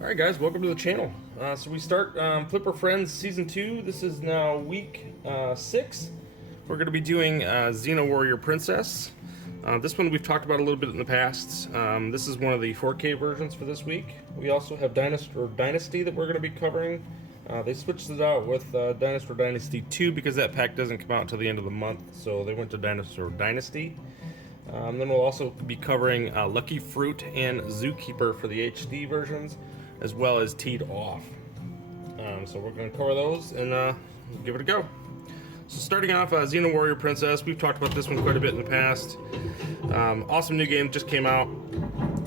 Alright guys, welcome to the channel. So we start Flipper Friends Season 2. This is now week 6. We're going to be doing Xena Warrior Princess. This one we've talked about a little bit in the past. This is one of the 4K versions for this week. We also have Dynasty that we're going to be covering. They switched it out with Dinosaur Dynasty 2 because that pack doesn't come out until the end of the month, so they went to Dinosaur Dynasty. Then we'll also be covering Lucky Fruit and Zookeeper for the HD versions, as well as Teed Off. So we're going to cover those and give it a go. So starting off, Xena Warrior Princess. We've talked about this one quite a bit in the past. Awesome new game, just came out.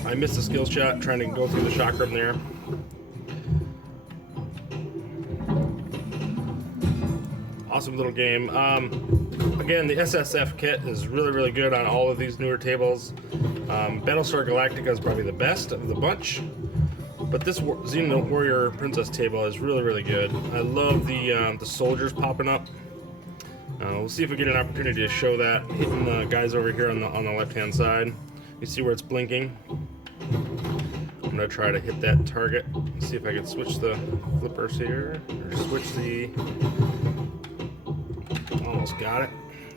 I missed a skill shot trying to go through the chakram there. Awesome little game. Again, the SSF kit is really good on all of these newer tables. Battlestar Galactica is probably the best of the bunch. But this Xena Warrior Princess table is really good. I love the soldiers popping up. We'll see if we get an opportunity to show that, hitting the guys over here on the left-hand side. You see where it's blinking. I'm gonna try to hit that target. See if I can switch the flippers here, or switch the. Almost got it.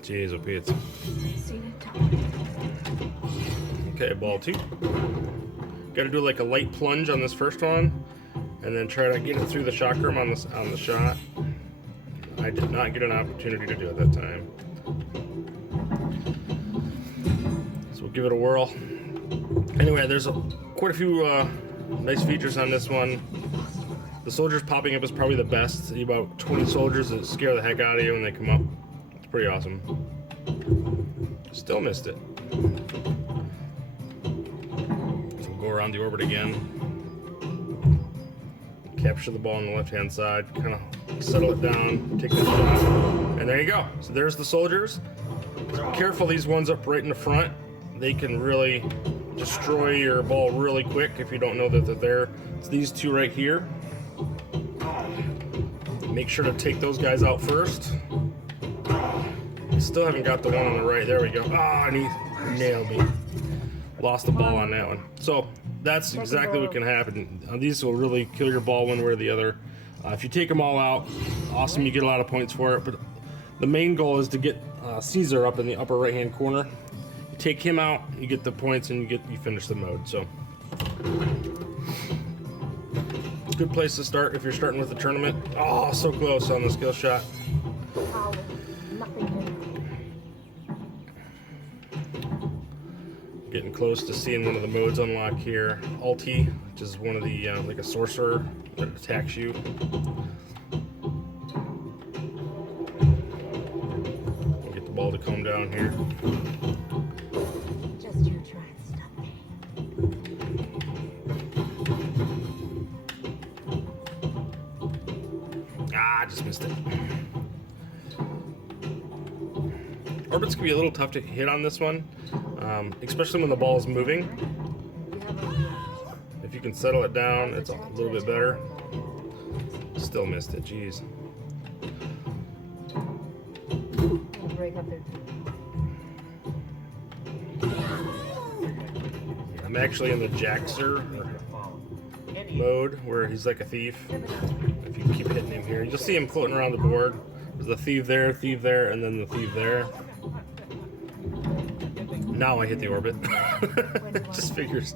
Jeez, oh Pete. Okay, ball 2. Got to do like a light plunge on this first one, and then try to get it through the chakram on the shot. I did not get an opportunity to do it that time, so we'll give it a whirl. Anyway, there's quite a few nice features on this one. The soldiers popping up is probably the best. About 20 soldiers that scare the heck out of you when they come up. It's pretty awesome. Still missed it. Go around the orbit again, capture the ball on the left hand side, kind of settle it down, take the shot, and there you go. So there's the soldiers. Careful, these ones up right in the front, they can really destroy your ball really quick if you don't know that they're there. It's these two right here. Make sure to take those guys out first. Still haven't got the one on the right. There we go. Ah, and he nailed me. Lost the ball on that one. So that's exactly what can happen. These will really kill your ball one way or the other. If you take them all out, awesome, you get a lot of points for it. But the main goal is to get Caesar up in the upper right hand corner. You take him out, you get the points, and you finish the mode. So good place to start if you're starting with the tournament. Oh, so close on the skill shot. Getting close to seeing one of the modes unlock here. Ulti, which is one of the, like a sorcerer that attacks you. We'll get the ball to calm down here. Just you try and stop me. Ah, just missed it. Orbits can be a little tough to hit on this one. Especially when the ball is moving. If you can settle it down, it's a little bit better. Still missed it, jeez. I'm actually in the Jaxer mode where he's like a thief. If you keep hitting him here, you'll see him floating around the board. There's a thief there, and then the thief there. Now I hit the orbit. Just figures.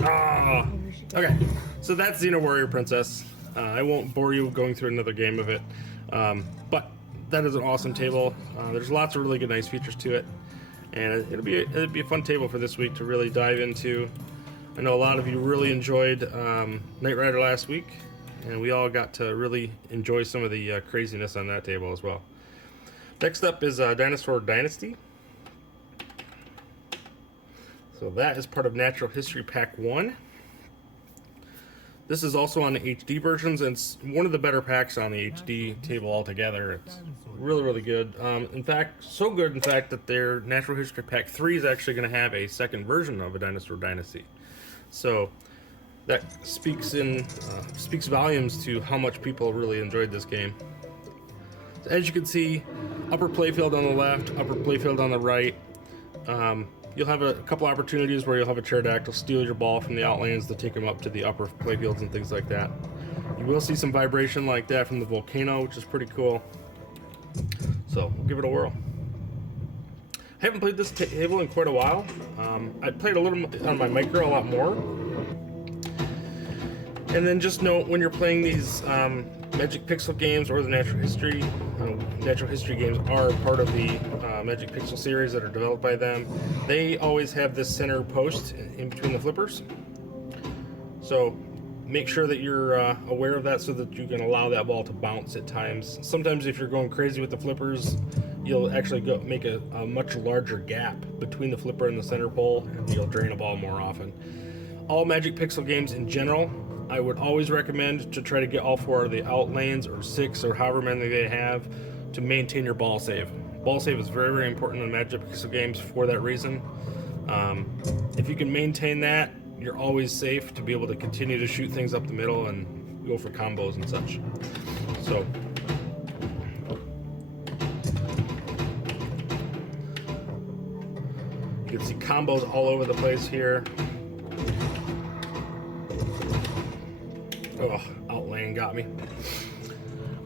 Ah, okay. So that's Xena Warrior Princess. I won't bore you going through another game of it, but that is an awesome table. There's lots of really good, nice features to it, and it'll be a fun table for this week to really dive into. I know a lot of you really enjoyed Knight Rider last week, and we all got to really enjoy some of the craziness on that table as well. Next up is Dinosaur Dynasty. So that is part of Natural History Pack 1. This is also on the HD versions, and it's one of the better packs on the HD table altogether. It's really good. In fact, so good, in fact, that their Natural History Pack 3 is actually going to have a second version of a Dinosaur Dynasty. So that speaks volumes to how much people really enjoyed this game. So as you can see, upper playfield on the left, upper playfield on the right. you'll have a couple opportunities where you'll have a pterodactyl steal your ball from the outlands to take them up to the upper playfields and things like that. You will see some vibration like that from the volcano, which is pretty cool. So we'll give it a whirl. I haven't played this table in quite a while. I played a little on my micro a lot more. And then just note when you're playing these Magic Pixel games or the natural history games are part of the Magic Pixel series that are developed by them. They always have this center post in between the flippers. So make sure that you're aware of that so that you can allow that ball to bounce at times. Sometimes if you're going crazy with the flippers, you'll actually make a much larger gap between the flipper and the center pole, and you'll drain a ball more often. All Magic Pixel games in general, I would always recommend to try to get all 4 of the out lanes or 6 or however many they have to maintain your ball save. Ball save is very, very important in Magic Pixel games for that reason. If you can maintain that, you're always safe to be able to continue to shoot things up the middle and go for combos and such. So you can see combos all over the place here. Oh, outlane got me.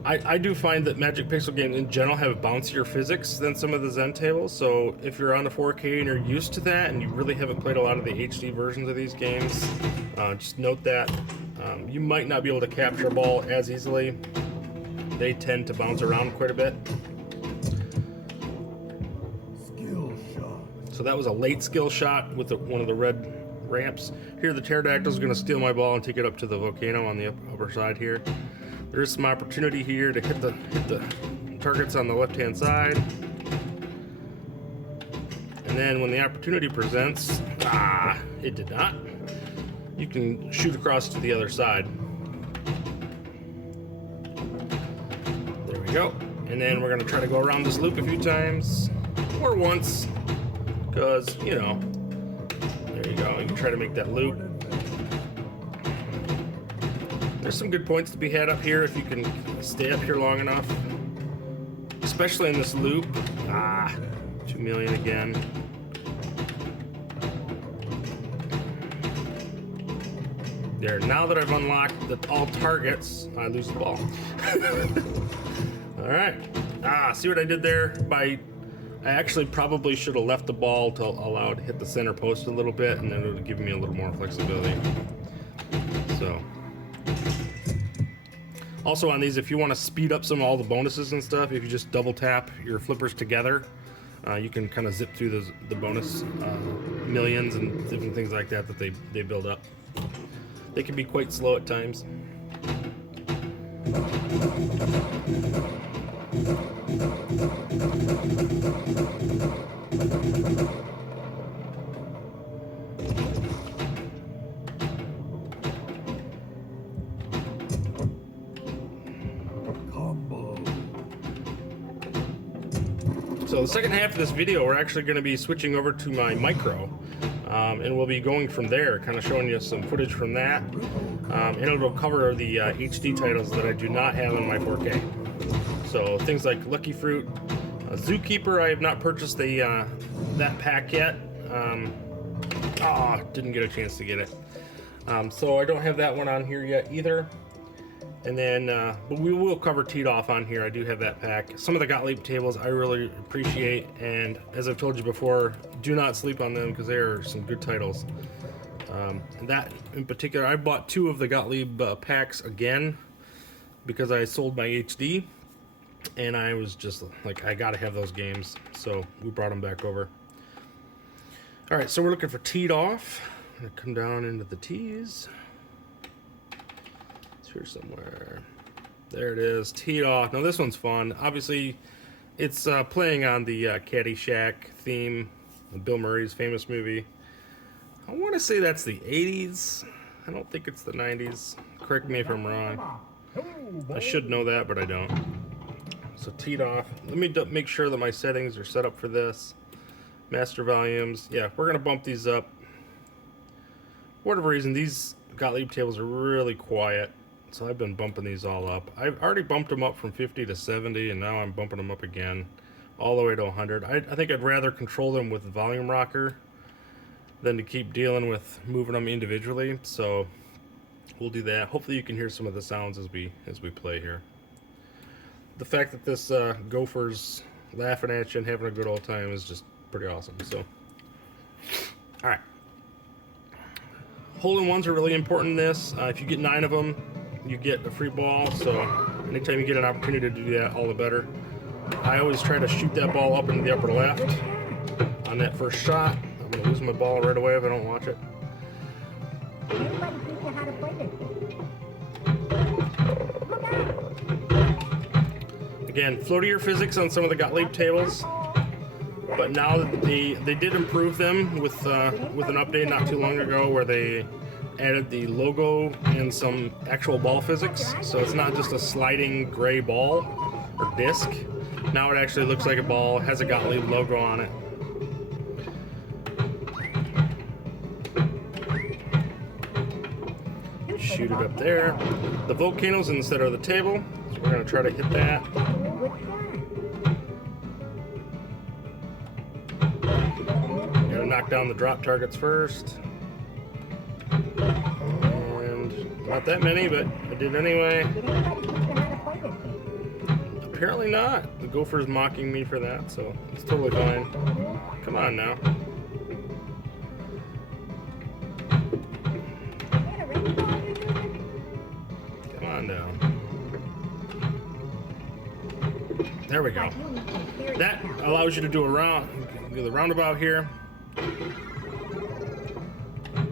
I do find that Magic Pixel games in general have bouncier physics than some of the Zen tables, so if you're on the 4K and you're used to that and you really haven't played a lot of the HD versions of these games, just note that you might not be able to capture a ball as easily. They tend to bounce around quite a bit. Skill shot. So that was a late skill shot with one of the red ramps. Here the pterodactyl is going to steal my ball and take it up to the volcano on the upper side here. There's some opportunity here to hit the targets on the left-hand side. And then when the opportunity presents, it did not. You can shoot across to the other side. There we go. And then we're gonna try to go around this loop a few times, or once, because, you know, there you go. You can try to make that loop. There's some good points to be had up here if you can stay up here long enough, especially in this loop. 2 million again. There, now that I've unlocked all targets, I lose the ball. All right. See what I did there? I actually probably should have left the ball to allow it to hit the center post a little bit, and then it would have given me a little more flexibility. So. Also on these, if you want to speed up all the bonuses and stuff, if you just double tap your flippers together, you can kind of zip through the bonus millions and different things like that they build up. They can be quite slow at times. So the second half of this video, we're actually going to be switching over to my micro, and we'll be going from there, kind of showing you some footage from that, and it'll cover the HD titles that I do not have on my 4K. So things like Lucky Fruit, Zookeeper. I have not purchased that pack yet. Didn't get a chance to get it. So I don't have that one on here yet either. And then, but we will cover Teed Off on here. I do have that pack. Some of the Gottlieb tables I really appreciate, and as I've told you before, do not sleep on them because they are some good titles. And that in particular, I bought 2 of the Gottlieb packs again because I sold my HD, and I was just like, I gotta have those games, so we brought them back over. All right, so we're looking for Teed Off. I'm gonna come down into the tees. Here somewhere. There it is, Teed Off. Now this one's fun. Obviously, it's playing on the Caddyshack theme, Bill Murray's famous movie. I want to say that's the 80s. I don't think it's the 90s. Correct me if I'm wrong. I should know that, but I don't. So Teed Off. Let me make sure that my settings are set up for this. Master volumes. Yeah, we're gonna bump these up. For whatever reason, these Gottlieb tables are really quiet. So I've been bumping these all up. I've already bumped them up from 50 to 70, and now I'm bumping them up again, all the way to 100. I think I'd rather control them with the volume rocker than to keep dealing with moving them individually. So we'll do that. Hopefully you can hear some of the sounds as we play here. The fact that this gopher's laughing at you and having a good old time is just pretty awesome. So, all right. Hole-in-ones are really important in this. If you get 9 of them, you get a free ball. So anytime you get an opportunity to do that, all the better. I always try to shoot that ball up into the upper left on that first shot. I'm going to lose my ball right away if I don't watch it. Anybody teach you how to play this game? Again, floatier physics on some of the Gottlieb tables, but now they did improve them with an update not too long ago where they added the logo and some actual ball physics. So it's not just a sliding gray ball or disc. Now it actually looks like a ball, has a Gottlieb logo on it. Shoot it up there. The volcano's in the center of the table, so we're going to try to hit that. Gotta knock down the drop targets first. And not that many, but I did anyway. Apparently not. The gopher's mocking me for that, so it's totally fine. Come on now. Come on down. There we go. That allows you to do the roundabout here.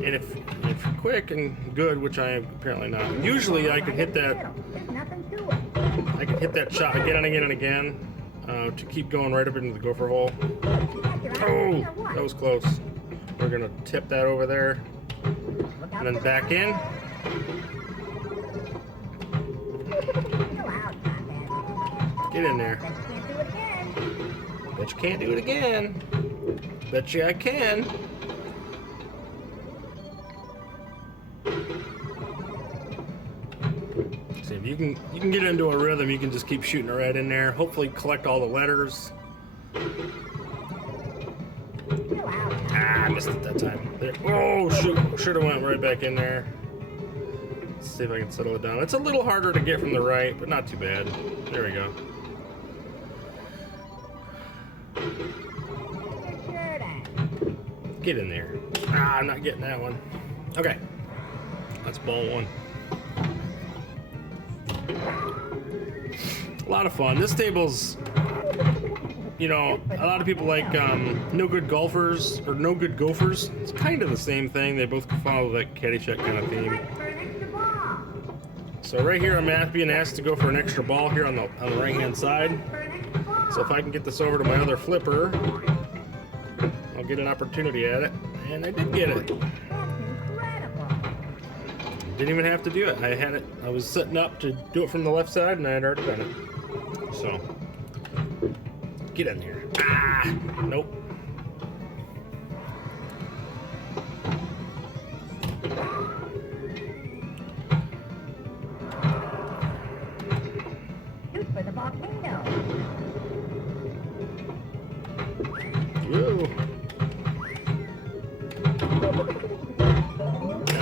And if you're quick and good, which I am apparently not. Usually I could hit that. I could hit that shot again and again and again to keep going right up into the gopher hole. Oh, that was close. We're gonna tip that over there and then back in. Get in there. Bet you can't do it again. Bet you I can. See if you can get into a rhythm. You can just keep shooting it right in there. Hopefully collect all the letters. Ah, I missed it that time. There. Oh shoot! Should have went right back in there. Let's see if I can settle it down. It's a little harder to get from the right, but not too bad. There we go. Get in there. Ah, I'm not getting that one. Okay. That's ball 1. A lot of fun. This table's, you know, a lot of people like no good golfers or no good gophers. It's kind of the same thing. They both follow that Caddyshack kind of theme. So right here, I'm being asked to go for an extra ball here on the right-hand side. So if I can get this over to my other flipper, I'll get an opportunity at it. And I did get it. Didn't even have to do it. I had it. I was setting up to do it from the left side, and I had already done it. So get in there. Ah, nope. Shoot for the volcano. Whoa.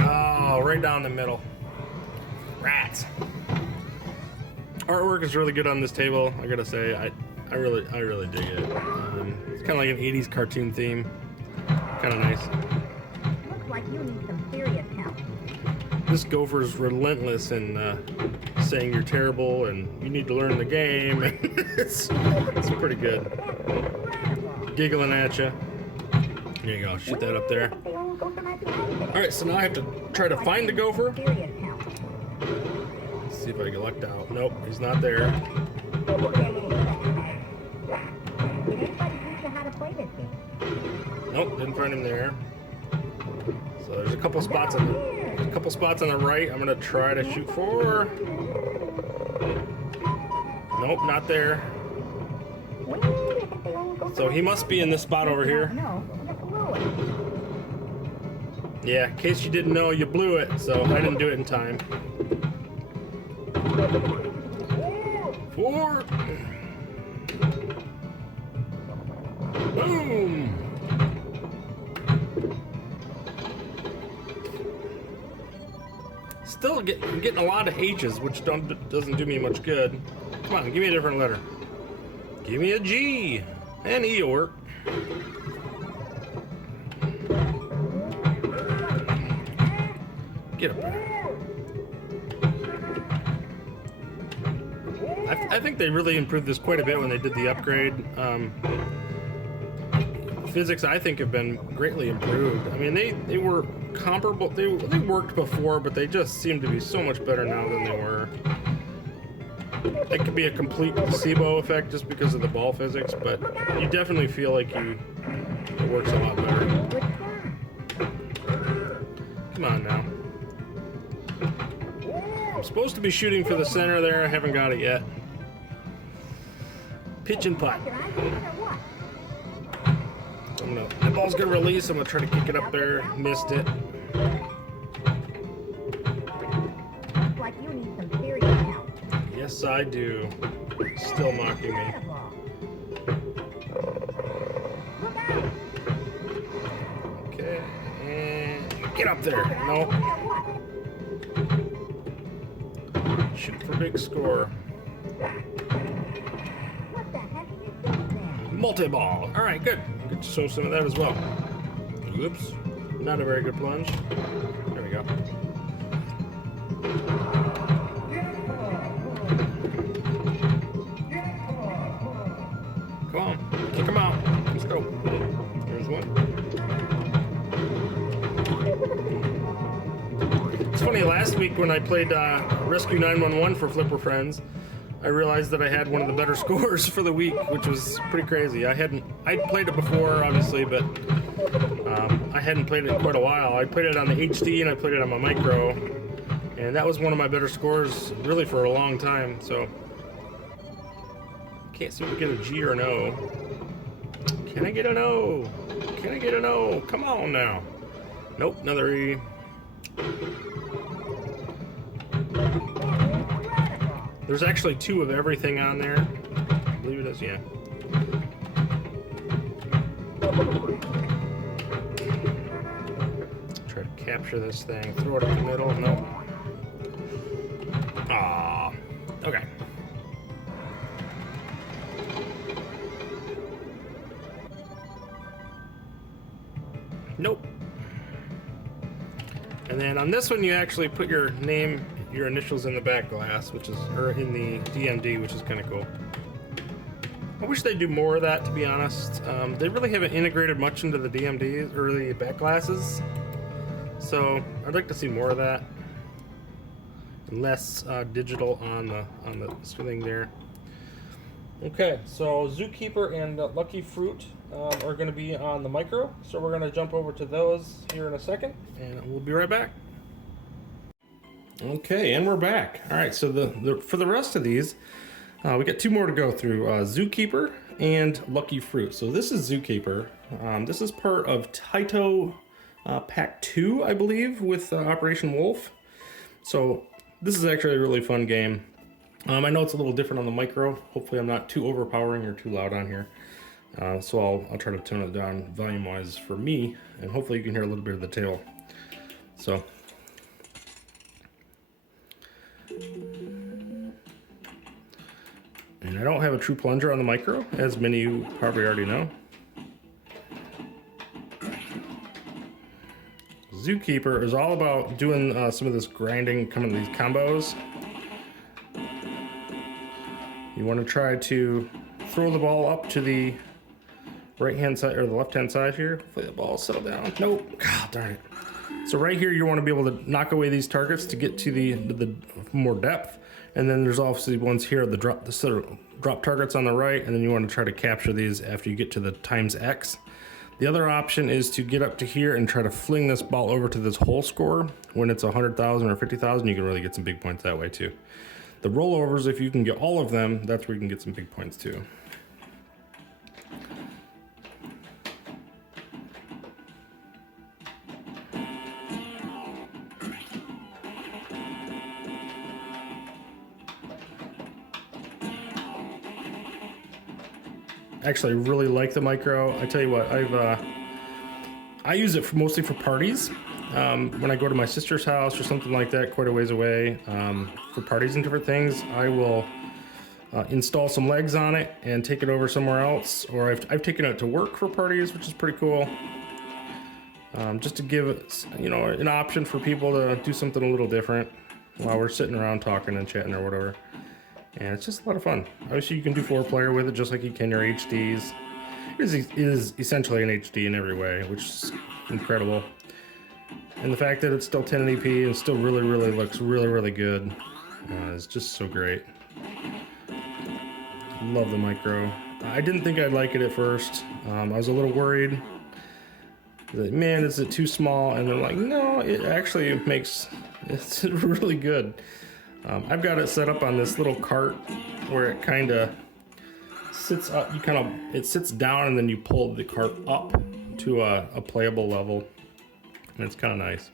Oh, right down the middle. Rats. Artwork is really good on this table. I gotta say, I really dig it. It's kind of like an 80s cartoon theme. Kind of nice. Looks like you need some serious help. This gopher's relentless in saying you're terrible and you need to learn the game. it's pretty good. Giggling at you. There you go. Shoot that up there. Alright, so now I have to try to find the gopher. Let's see if I get lucked out. Nope, he's not there. Nope, didn't find him there. So there's a couple spots on the right. I'm gonna try to shoot for. Nope, not there. So he must be in this spot over here. Yeah, in case you didn't know, you blew it, so I didn't do it in time. 4. Boom! Still getting a lot of H's, which doesn't do me much good. Come on, give me a different letter. Give me a G. And E will work. Get up there. I think they really improved this quite a bit when they did the upgrade. Physics, I think, have been greatly improved. I mean, they were comparable. They worked before, but they just seem to be so much better now than they were. It could be a complete placebo effect just because of the ball physics, but you definitely feel like it works a lot better. Come on now. I'm supposed to be shooting for the center there. I haven't got it yet. Pitch and putt. The ball's gonna release. I'm gonna try to kick it up there. Missed it. Looks like you need some serious help. Yes, I do. Still mocking me. Look out! Okay. And get up there. No. Shoot for big score. What the heck did you do there? Multi-ball. All right, good. Get to show some of that as well. Oops. Not a very good plunge. There we go. Come on. Kick him out. Let's go. There's one. It's funny, last week when I played Rescue 911 for Flipper Friends, I realized that I had one of the better scores for the week, which was pretty crazy. I'd played it before, obviously, but I hadn't played it in quite a while. I played it on the HD and I played it on my micro, and that was one of my better scores, really, for a long time. So can't seem to get a G or an O. Can I get an O? Can I get an O? Come on now. Nope, another E. There's actually 2 of everything on there. I believe it is, yeah. Try to capture this thing. Throw it up the middle. Nope. Ah. Okay. Nope. And then on this one, you actually put your name, your initials in the back glass, or in the DMD, which is kind of cool. I wish they'd do more of that, to be honest. They really haven't integrated much into the DMDs or the back glasses, so I'd like to see more of that. And less digital on the thing there. Okay, so Zookeeper and Lucky Fruit are going to be on the micro, so we're going to jump over to those here in a second, and we'll be right back. Okay, and we're back. All right, so for the rest of these, we got 2 more to go through, Zookeeper and Lucky Fruit. So this is Zookeeper. This is part of Taito Pack 2, I believe, with Operation Wolf. So this is actually a really fun game. I know it's a little different on the micro. Hopefully I'm not too overpowering or too loud on here. So I'll try to tone it down volume-wise for me, and hopefully you can hear a little bit of the tail. So. And I don't have a true plunger on the micro, as many of you probably already know. Zookeeper is all about doing some of this grinding, coming to these combos. You want to try to throw the ball up to the right-hand side, or the left-hand side here. Hopefully the ball will settle down. Nope. God darn it. So right here, you want to be able to knock away these targets to get to the more depth. And then there's obviously ones here, the drop targets on the right, and then you want to try to capture these after you get to the times X. The other option is to get up to here and try to fling this ball over to this whole score. When it's 100,000 or 50,000, you can really get some big points that way too. The rollovers, if you can get all of them, that's where you can get some big points too. Actually, I really like the micro. I tell you what, I use it mostly for parties. when I go to my sister's house or something like that, quite a ways away, for parties and different things, I will install some legs on it and take it over somewhere else. Or I've taken it to work for parties, which is pretty cool. Just to give, you know, an option for people to do something a little different while we're sitting around talking and chatting or whatever. And it's just a lot of fun. Obviously, you can do 4-player with it just like you can your HDs. It is essentially an HD in every way, which is incredible. And the fact that it's still 1080p and still really looks really good is just so great. Love the micro. I didn't think I'd like it at first. I was a little worried that, man, is it too small? And I'm like, no, it actually it's really good. I've got it set up on this little cart where it kind of sits up. It sits down and then you pull the cart up to a playable level. And it's kind of nice.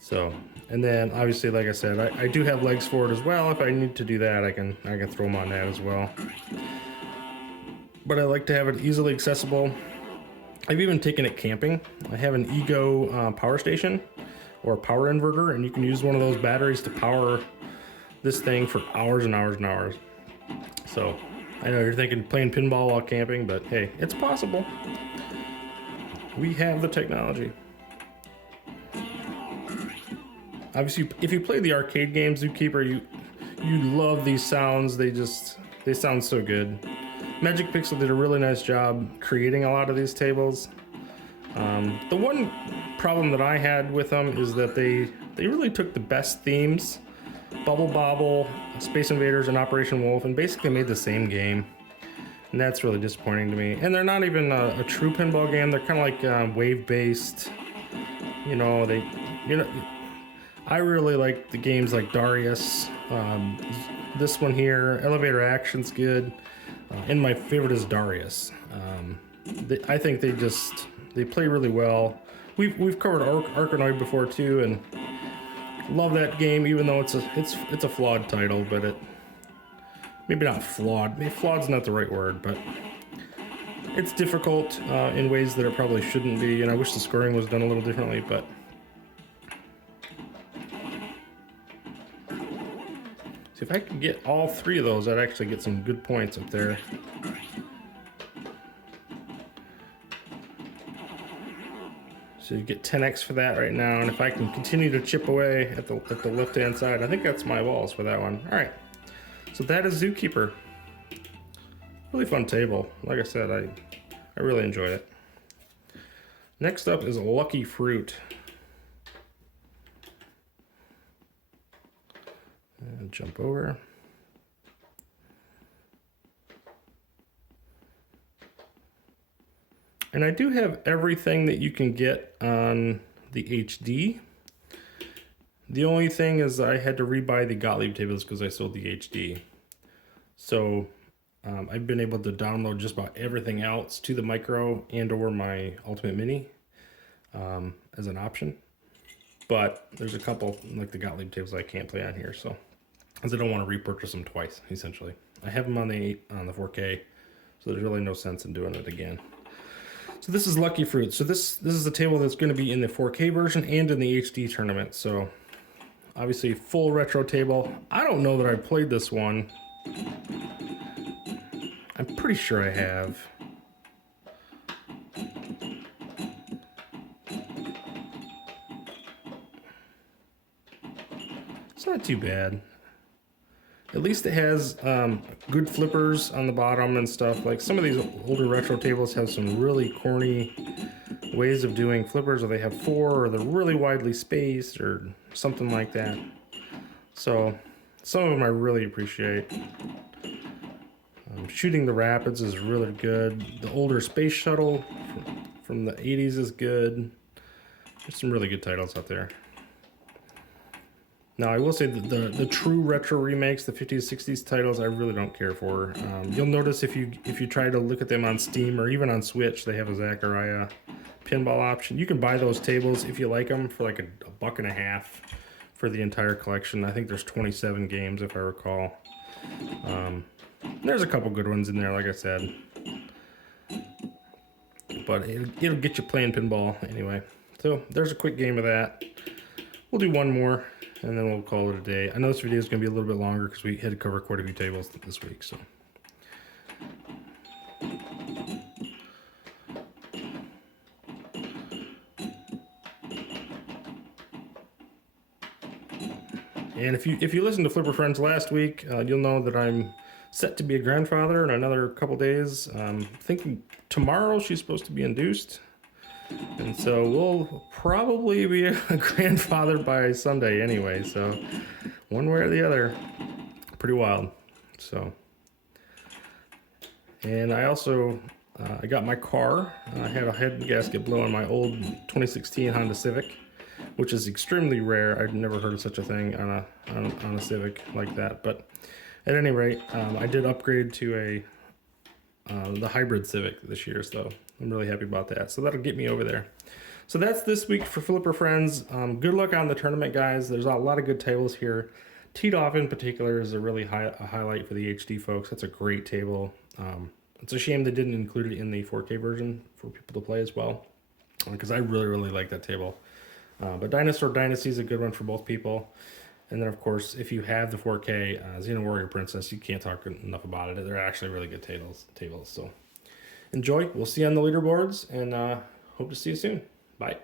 So, and then obviously, like I said, I do have legs for it as well. If I need to do that, I can throw them on that as well. But I like to have it easily accessible. I've even taken it camping. I have an Ego power station or power inverter, and you can use one of those batteries to power this thing for hours and hours and hours. So I know you're thinking playing pinball while camping, but hey, it's possible. We have the technology. Obviously, if you play the arcade game Zookeeper, you love these sounds. They sound so good. Magic Pixel did a really nice job creating a lot of these tables. The one problem that I had with them is that they really took the best themes, Bubble Bobble, Space Invaders, and Operation Wolf, and basically made the same game. And that's really disappointing to me. And they're not even a true pinball game. They're kind of like wave-based. You know, I really like the games like Darius. This one here, Elevator Action's good. And my favorite is Darius. I think they play really well. We've covered Arkanoid before too, and love that game. Even though it's a flawed title, but maybe not flawed. Maybe flawed's not the right word, but it's difficult in ways that it probably shouldn't be. And I wish the scoring was done a little differently, but. See, if I could get all 3 of those, I'd actually get some good points up there. So you get 10x for that right now, and if I can continue to chip away at the left-hand side, I think that's my balls for that one. All right, so that is Zookeeper. Really fun table. Like I said, I really enjoyed it. Next up is Lucky Fruit. And jump over. And I do have everything that you can get on the HD. The only thing is I had to rebuy the Gottlieb tables because I sold the HD. So I've been able to download just about everything else to the micro and or my Ultimate Mini as an option. But there's a couple, like the Gottlieb tables, I can't play on here, so because I don't want to repurchase them twice, essentially. I have them on the 4K, so there's really no sense in doing it again. So this is Lucky Fruit. So this is a table that's going to be in the 4K version and in the HD tournament. So obviously full retro table. I don't know that I played this one. I'm pretty sure I have. It's not too bad. At least it has good flippers on the bottom and stuff. Like some of these older retro tables have some really corny ways of doing flippers, or they have 4, or they're really widely spaced, or something like that. So some of them I really appreciate. Shooting the Rapids is really good. The older Space Shuttle from the 80s is good. There's some really good titles out there. Now, I will say that the true retro remakes, the 50s, 60s titles, I really don't care for. You'll notice if you try to look at them on Steam or even on Switch, they have a Zaccaria pinball option. You can buy those tables if you like them for like $1.50 for the entire collection. I think there's 27 games if I recall. There's a couple good ones in there, like I said. But it'll get you playing pinball anyway. So there's a quick game of that. We'll do one more, and then we'll call it a day. I know this video is going to be a little bit longer because we had to cover quite a few tables this week. So. And if you listened to Flipper Friends last week, you'll know that I'm set to be a grandfather in another couple days. Thinking tomorrow she's supposed to be induced. And so we'll probably be a grandfather by Sunday anyway. So one way or the other, pretty wild. So, and I also, I got my car. I had a head gasket blow on my old 2016 Honda Civic, which is extremely rare. I've never heard of such a thing on a Civic like that. But at any rate, I did upgrade to the hybrid Civic this year, so I'm really happy about that. So that'll get me over there. So that's this week for Flipper Friends. Good luck on the tournament, guys. There's a lot of good tables here. Teed Off in particular is a really a highlight for the HD folks. That's a great table. It's a shame they didn't include it in the 4K version for people to play as well, because I really like that table. But Dinosaur Dynasty is a good one for both people. And then, of course, if you have the 4K Xena Warrior Princess, you can't talk enough about it. They're actually really good tables. So enjoy. We'll see you on the leaderboards, and hope to see you soon. Bye.